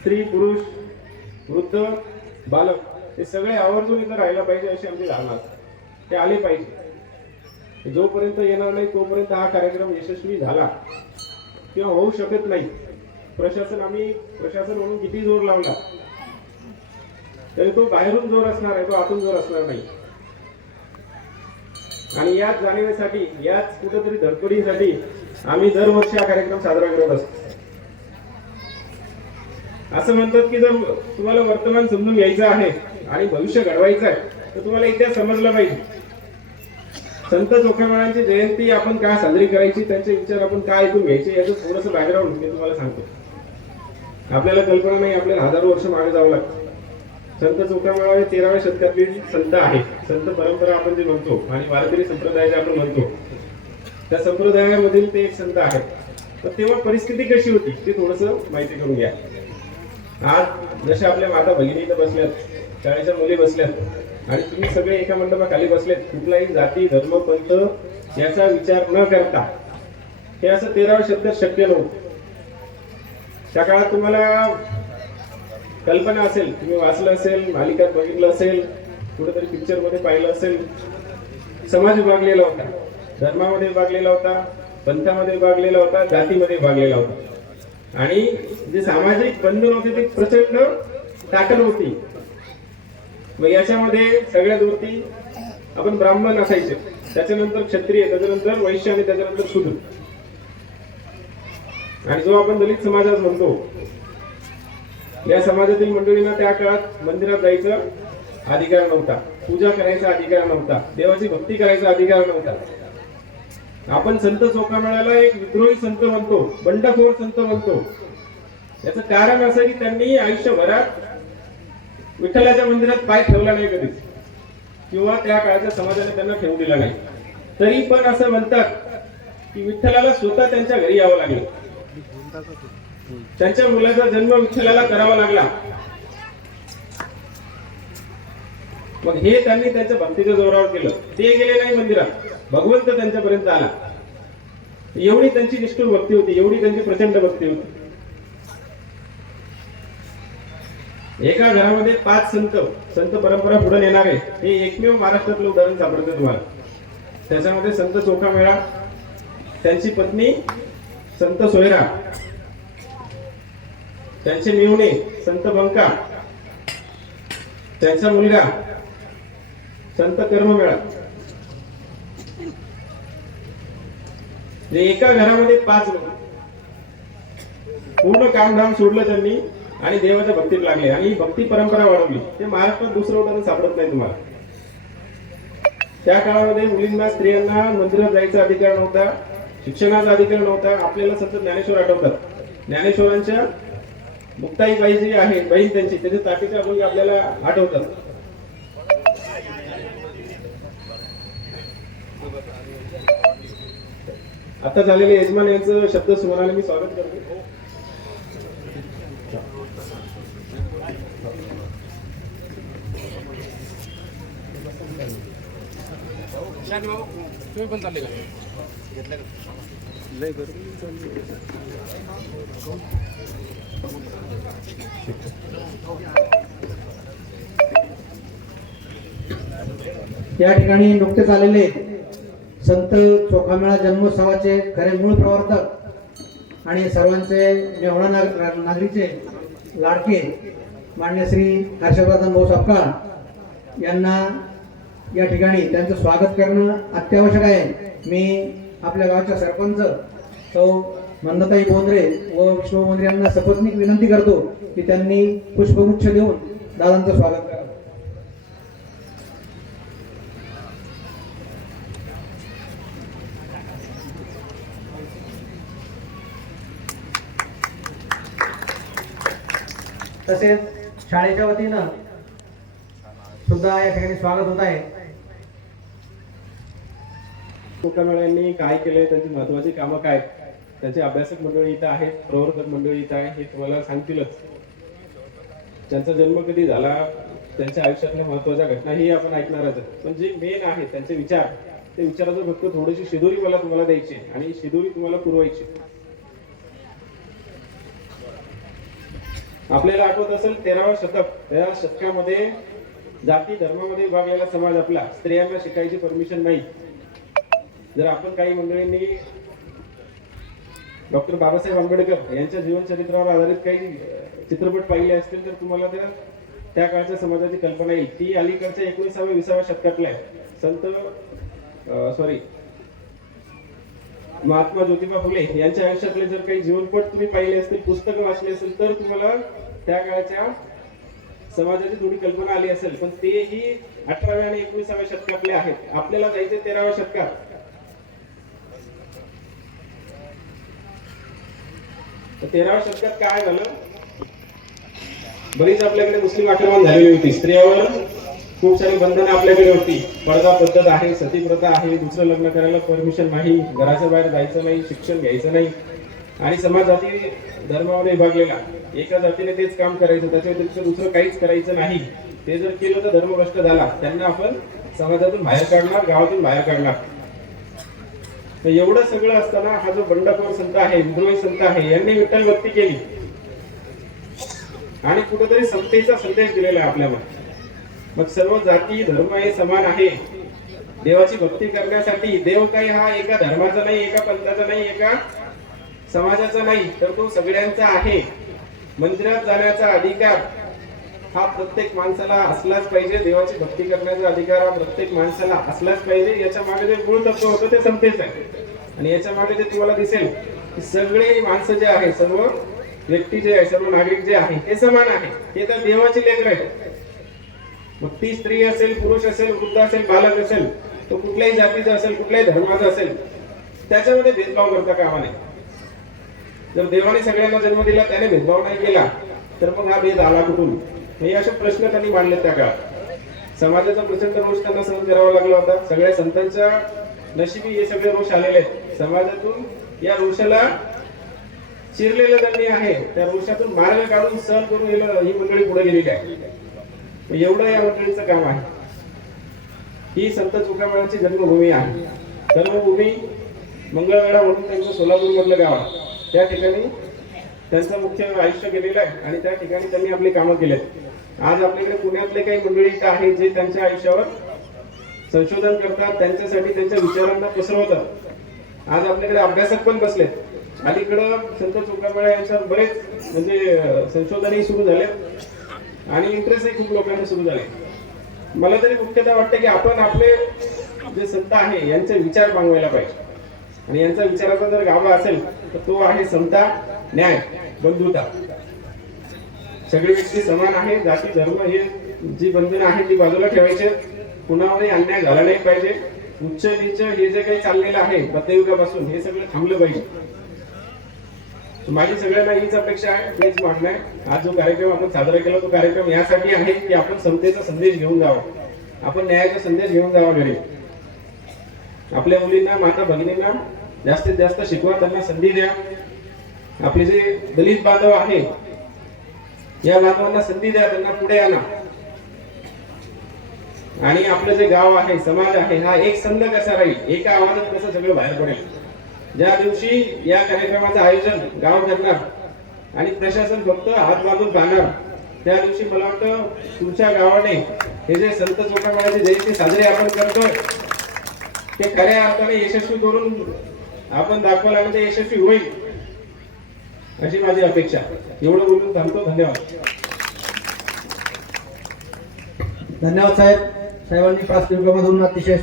स्त्री पुरुष वृद्ध बालक हे सगळे आवर्जून इथं राहायला पाहिजे अशी आमची धारणा असते. ते आले पाहिजे. जोपर्यंत येणार नाही तोपर्यंत हा कार्यक्रम यशस्वी झाला किंवा होऊ शकत नाही. प्रशासन म्हणून किती जोर लावला तरी तो बाहेरून जोर असणार आहे, तो आतून जोर असणार नाही. आणि याच जाणीवेसाठी, याच कुठेतरी धडपडीसाठी आम्ही दरवर्षी हा कार्यक्रम साजरा करत असतो. असं म्हणतात की जर तुम्हाला वर्तमान समजून घ्यायचं आहे आणि भविष्य घडवायचं आहे तर तुम्हाला इतिहास समजला पाहिजे. संत चोखामेळांची जयंती आपण का साजरी करायची, त्यांचे विचार आपण काय ऐकून घ्यायचे याचं थोडंसं बॅकग्राऊंड मी तुम्हाला सांगतो. आपल्याला कल्पना नाही, आपल्याला हजारो वर्ष मागे जावं लागतं. संत चोखामेळा हे 13व्या शतकातील संत आहे. संत परंपरा आपण जे म्हणतो आणि वारकरी संप्रदाय जे आपण म्हणतो त्या संप्रदायामधील ते एक संत आहेत. तर तेव्हा परिस्थिती कशी होती ते थोडंसं माहिती करून घ्या. आज जसे आपल्या माता भगिनी इथं बसल्यात, शाळेच्या मुली बसल्यात आणि तुम्ही सगळे एका मंडपाखाली बसलेत, कुठलाही जाती धर्म पंथ याचा विचार न करता, हे असं 13व्या शतकात शक्य नव्हतं. त्या काळात तुम्हाला कल्पना असेल, तुम्ही वाचलं असेल, मालिकात बघितलं असेल, कुठेतरी पिक्चर मध्ये पाहिलं असेल, समाज विभागलेला होता, धर्मामध्ये विभागलेला होता, पंथामध्ये विभागलेला होता, जातीमध्ये विभागलेला होता. आणि जे सामाजिक बंधन होते ते प्रचंड ताकद होती. मग याच्यामध्ये सगळ्यात वरती आपण ब्राह्मण असायचे, त्याच्यानंतर क्षत्रिय, त्याच्यानंतर वैश्य आणि त्याच्यानंतर शूद्र. आणि जो आपण दलित समाज म्हणतो, या समाजातील मंडळींना त्या काळात मंदिरात जायचा अधिकार नव्हता, पूजा करायचा अधिकार नव्हता, देवाची भक्ती करायचा अधिकार नव्हता. आपण संत चोखामेळ्याला एक विद्रोही संत म्हणतो, बंडखोर संत म्हणतो. याचं कारण असं की त्यांनी आयुष्यभरात विठ्ठलाच्या मंदिरात पाय ठेवला नाही कधीच, किंवा त्या काळाच्या समाजाने त्यांना ठेवू दिला नाही. तरी पण असं म्हणतात की विठ्ठलाला स्वतः त्यांच्या घरी यावं लागलं, त्यांच्या मुलाचा जन्म विठ्ठलाला करावा लागला. मग हे त्यांनी त्यांच्या भक्तीच्या जोरावर केलं. ते गेले नाही मंदिरात, भगवंत त्यांच्यापर्यंत आला. एवढी त्यांची निष्ठुर भक्ती होती, एवढी त्यांची प्रचंड भक्ती होती. एका घरामध्ये 5 संत परंपरा पुढे नेणारे हे एकमेव महाराष्ट्रातलं उदाहरण सापडतं तुम्हाला. त्याच्यामध्ये संत चोखामेळा, त्यांची पत्नी संत सोयरा, त्यांचे मेहुणे संत बंका, त्यांचा मुलगा संत कर्ममेळा. एका घरामध्ये 5 लोक पूर्ण कामधाम सोडलं त्यांनी आणि देवाच्या भक्तीत लागले आणि भक्ती परंपरा वाढवली. ते महाराष्ट्रात दुसरं उदाहरण सापडत नाही तुम्हाला. त्या काळामध्ये मुलींना, स्त्रियांना मंदिरात जायचा अधिकार नव्हता, शिक्षणाचा अधिकार नव्हता. आपल्याला संत ज्ञानेश्वर आठवतात. ज्ञानेश्वरांच्या मुक्ताईबाई जी आहे बहीण त्यांची, त्याच्या ताटीच्या मुली आपल्याला आठवतात. आता झालेले यजमान यांचं शब्द सुमनाने मी स्वागत करतो. तुम्ही पण चालले का? या ठिकाणी नुकतेच आलेले संत चोखामेळा जन्मोत्सवाचे खरे मूळ प्रवर्तक आणि सर्वांचे मेहुणा नागरीचे लाडके मान्य श्री हर्षवर्धन भाऊ सपकाळ यांना या ठिकाणी त्यांचं स्वागत करणं अत्यावश्यक आहे. मी आपल्या गावच्या सरपंच सौ मंदाताई बोंद्रे व विष्णू बोंद्रे यांना सपत्नीक विनंती करतो की त्यांनी पुष्पगुच्छ देऊन दादांचं स्वागत करावं. तसेच शाळेच्या वतीनं सुद्धा या ठिकाणी स्वागत होत आहे. चोखामेळ्यांनी काय केलंय, त्यांची महत्वाची कामं काय, त्यांचे अभ्यासक मंडळी इथं आहेत, प्रवर्तक मंडळी इथं आहे, हे तुम्हाला सांगतीलच. त्यांचा जन्म कधी झाला, त्यांच्या आयुष्यातल्या महत्वाच्या घटना ही आपण ऐकणारच. पण जे मेन आहे त्यांचे विचार, ते विचाराचं फक्त थोडीशी शिदोरी मला तुम्हाला द्यायची आणि शिदोरी तुम्हाला पुरवायची. आपल्याला आठवत असेल 13वे शतक, त्या शतकामध्ये जाती धर्मामध्ये विभागलेला समाज आपला, स्त्रियांना शिकायची परमिशन नाही. जर आपण काही मंडळींनी डॉक्टर बाबासाहेब आंबेडकर यांच्या जीवनचरित्रावर आधारित काही चित्रपट पाहिले असतील तर तुम्हाला त्या काळच्या समाजाची कल्पना येईल. ती अलीकडच्या 19व्या-20व्या शतकातल्या महात्मा ज्योतिबा फुले यांच्या आयुष्यातले जर काही जीवनपट तुम्ही पाहिले असतील, पुस्तकं वाचली असेल तर तुम्हाला त्या काळच्या समाजाची थोडी कल्पना आली असेल. पण तेही 18व्या आणि 19व्या शतकातले आहेत. आपल्याला जायचे 13व्या शतकात. तर 13व्या शतकात काय झालं, बरीच आपल्याकडे मुस्लिम आक्रमण झालेली होती. स्त्रियावर खूप सारी बंधनं आपल्याकडे होती. पर्दा पद्धत आहे, सतीप्रथा आहे, दुसरं लग्न करायला परमिशन नाही, घराच्या बाहेर जायचं नाही, शिक्षण घ्यायचं नाही. आणि समाज जाती धर्मामध्ये विभागलेला, एका जातीने तेच काम करायचं, त्याच्या व्यतिरिक्त दुसरं काहीच करायचं नाही. ते जर केलं तर धर्मभ्रष्ट झाला, त्यांना आपण समाजातून बाहेर काढणार, गावातून बाहेर काढणार. तर एवढं सगळं असताना हा जो बंडखोर संत आहे, विद्रोही संत आहे, यांनी विठ्ठल भक्ती केली आणि कुठेतरी समतेचा संदेश दिलेला आहे आपल्यामध्ये. मग सर्व जाती धर्म हे समान आहे. देवाची भक्ती करण्यासाठी देव काही हा एका धर्माचा नाही, एका पंथाचा नाही, एका समाजाचा नाही, तर तो सगळ्यांचा आहे. मंदिरात जाण्याचा अधिकार हा प्रत्येक माणसाला असलाच पाहिजे. देवाची भक्ती करण्याचा अधिकार हा प्रत्येक माणसाला असलाच पाहिजे. याच्या मागे जे मूळ तत्व होतं ते समतेच आहे. आणि याच्या मागे जे तुम्हाला दिसेल की सगळे माणसं जे आहे, सर्व व्यक्ती जे आहे, सर्व नागरिक जे आहे ते समान आहे. ते तर देवाची लेकरं आहेत. मग ती स्त्री असेल, पुरुष असेल, वृद्ध असेल, बालक असेल, तो कुठल्याही जातीचा असेल, कुठल्याही धर्माचा असेल, त्याच्यामध्ये भेदभाव करता कामा नये. जर देवाने सगळ्यांना जन्म दिला, त्याने भेदभाव नाही केला, तर मग हा भेद आला कुठून? हे असे प्रश्न त्यांनी मांडले त्या काळात. समाजाचा प्रचंड रोष त्यांना सहन करावा लागला होता. सगळ्या संतांच्या नशिबी हे सगळे रोष आलेले आहेत. समाजातून या रोषाला चिरलेलं त्यांनी आहे. त्या रोषातून मार्ग काढून सहन करून ही मंडळी पुढे गेलेली आहे. एवढं या मंडळीचं काम आहे. ही संत चोखामेळ्याची जन्मभूमी आहे. कर्मभूमी मंगळवेढा म्हणून त्यांचं सोलापूर मधलं गाव आहे. त्या ठिकाणी त्यांचं मुख्य आयुष्य गेलेलं आहे आणि त्या ठिकाणी त्यांनी आपली कामं केलेत. आज आपल्याकडे पुण्यातले काही मंडळी आहेत जे त्यांच्या आयुष्यावर संशोधन करतात, त्यांच्यासाठी त्यांच्या विचारांना पसरवतात. आज आपल्याकडे अभ्यासक पण बसलेत. अलीकडं संत चोखामेळा यांच्यावर बरेच म्हणजे संशोधनही सुरू झाले आणि इंटरेस्टही खूप लोकांना सुरू झाले. मला तरी मुख्यतः वाटतं की आपण आपले जे संत आहे यांचे विचार मागवायला पाहिजे. आणि यांचा विचाराचा जर गाभा असेल तर तो आहे समता, न्याय, बंधुता. सगळे व्यक्ती समान आहे. जाती धर्म हे जी बंधनं आहेत ती बाजूला ठेवायचे. कुणावरही अन्याय झाला नाही पाहिजे. उच्च नीच हे जे काही चाललेलं आहे मध्ययुगापासून, हे सगळं थांबलं पाहिजे. माझी सगळ्यांना हीच अपेक्षा आहे, हेच मागणं आहे. आज जो कार्यक्रम आपण साजरा केला तो कार्यक्रम यासाठी आहे की आपण समतेचा संदेश घेऊन जावा, आपण न्यायाचा संदेश घेऊन जावा घरी. आपल्या मुलींना, माता भगिनींना जास्तीत जास्त शिकवा, त्यांना संधी द्या. आपले जे दलित बांधव आहे या बांधवांना संधी द्या, त्यांना पुढे आणा. आणि आपलं जे गाव आहे, समाज आहे, हा एक संघ कसा राहील, एका आवाजात कसं सगळं बाहेर पडेल. ज्या दिवशी या कार्यक्रमाचं आयोजन गाव करणार आणि प्रशासन फक्त हात बांधून पाहणार, त्या दिवशी मला वाटतं तुमच्या गावाने हे जे संत चोखामेळ्याची जयंती साजरी आपण करतोय ते खऱ्या अर्थाने यशस्वी करून आपण दाखवायला आणि ते यशस्वी होईल अशी माझी अपेक्षा. एवढं बोलून थांबतो. धन्यवाद. धन्यवाद साहेब. साहेबांनी प्रास्ताविकामधून अतिशय